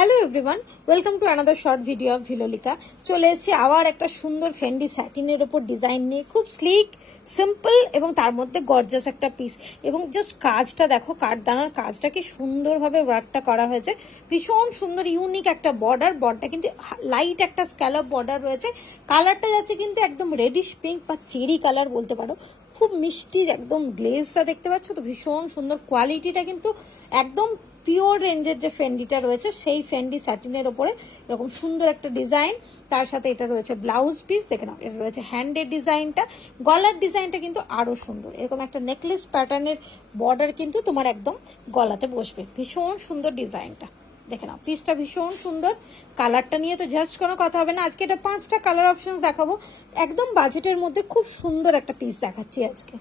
Hello everyone, welcome to another short video of ভিলোলিকা। চলে এসেছি আবার একটা সুন্দর ফেন্ডি স্যাটিনের ওপর ডিজাইন নিয়ে, খুব স্লিক সিম্পল এবং তার মধ্যে গর্জাস একটা পিস। এবং জাস্ট কাজটা দেখো, কাঠদানার কাজটা কি সুন্দরভাবে ওয়ার্কটা করা হয়েছে, ভীষণ সুন্দর ইউনিক একটা বর্ডারটা কিন্তু লাইট একটা স্ক্যালপ বর্ডার রয়েছে। কালারটা যাচ্ছে কিন্তু একদম রেডিশ পিঙ্ক বা চেরি কালার বলতে পারো, খুব মিষ্টি একদম গ্লেজটা দেখতে পাচ্ছ তো, ভীষণ সুন্দর। কোয়ালিটিটা কিন্তু একদম পিওর রেঞ্জের যে ফেন্ডিটা রয়েছে সেই ফেন্ডি স্যাটিনের ওপরে এরকম সুন্দর একটা ডিজাইন, তার সাথে এটা রয়েছে ব্লাউজ পিস। দেখে নাও, এটা রয়েছে হ্যান্ডের ডিজাইনটা, গলার ডিজাইনটা কিন্তু আরো সুন্দর। এরকম একটা নেকলেস প্যাটার্নের বর্ডার কিন্তু তোমার একদম গলাতে বসবে, ভীষণ সুন্দর ডিজাইনটা। দেখে নাও, পিসটা ভীষণ সুন্দর। কালারটা নিয়ে তো জাস্ট কোনো কথা হবে না। আজকে এটা 5টা কালার অপশন দেখাবো, একদম বাজেটের মধ্যে খুব সুন্দর একটা পিস দেখাচ্ছি আজকে।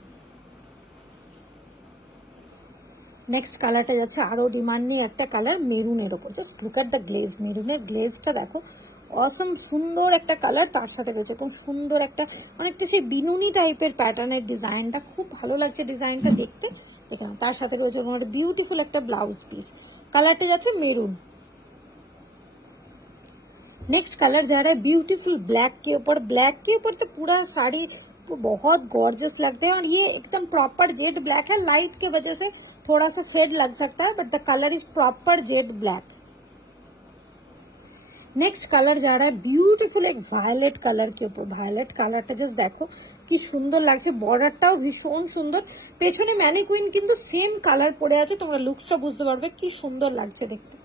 নেক্সট কালারটা যাচ্ছে আরো ডিমান্ডিং একটা কালার, মেরুনের ওপর। Just look at the glaze, মেরুনের গ্লেজটা দেখো, অসম সুন্দর একটা কালার। তার সাথে রয়েছে একদম সুন্দর একটা অনেকটা সেই বিনুনি টাইপের প্যাটার্নের ডিজাইনটা, খুব ভালো লাগছে ডিজাইনটা দেখতে। দেখুন, তার সাথে রয়েছে বিউটিফুল একটা ব্লাউজ পিস। কালারটা যাচ্ছে মেরুন। नेक्स्ट कलर जा रहा है ब्यूटीफुल ब्लैक के ऊपर तो पूरा साड़ी बहुत गॉर्जियस लगते हैं। और ये एकदम प्रॉपर जेड ब्लैक है, लाइट के वजह से थोड़ा सा फेड लग सकता है, but the colour is proper Z black. Next colour जा रहा है ब्यूटीफुल एक वायलेट कलर के ऊपर। वायलेट कलरটা জাস্ট দেখো কি সুন্দর লাগছে, বর্ডারটাও ভীষণ সুন্দর। পেছনে ম্যানিকুইন কিন্তু সেম কালার পরে আছে, তোমরা লুকসটা বুঝতে পারবে কি সুন্দর লাগছে দেখতে।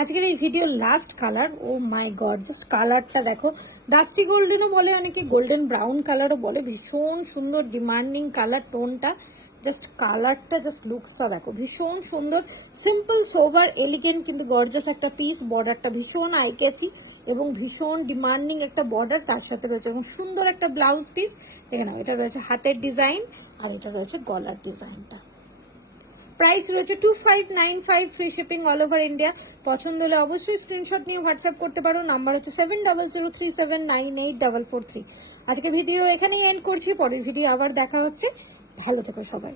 আজকের এই ভিডিওর লাস্ট কালার, ও মাই গড, জাস্ট কালারটা দেখো, ডাস্টি গোল্ডেনও বলে অনেকে, গোল্ডেন ব্রাউন কালারও বলে, ভীষণ সুন্দর ডিমান্ডিং কালার টোনটা। জাস্ট কালারটা, জাস্ট লুকসটা দেখো, ভীষণ সুন্দর, সিম্পল সোভার এলিগেন্ট কিন্তু গর্জাস একটা পিস। বর্ডারটা ভীষণ আইক্যাচি এবং ভীষণ ডিমান্ডিং একটা বর্ডার, তার সাথে রয়েছে এবং সুন্দর একটা ব্লাউজ পিস। দেখে নাও, এটা রয়েছে হাতের ডিজাইন আর এটা রয়েছে গলার ডিজাইনটা। প্রাইস রয়েছে 2595, free shipping all over India. পছন্দ হলে অবশ্যই স্ক্রিনশট নিয়ে হোয়াটসঅ্যাপ করতে পারো। নাম্বার হচ্ছে 7003798443। আজকের ভিডিও এখানেই এন্ড করছি, পরের ভিডিও আবার দেখা হচ্ছে। ভালো থেকো সবাই।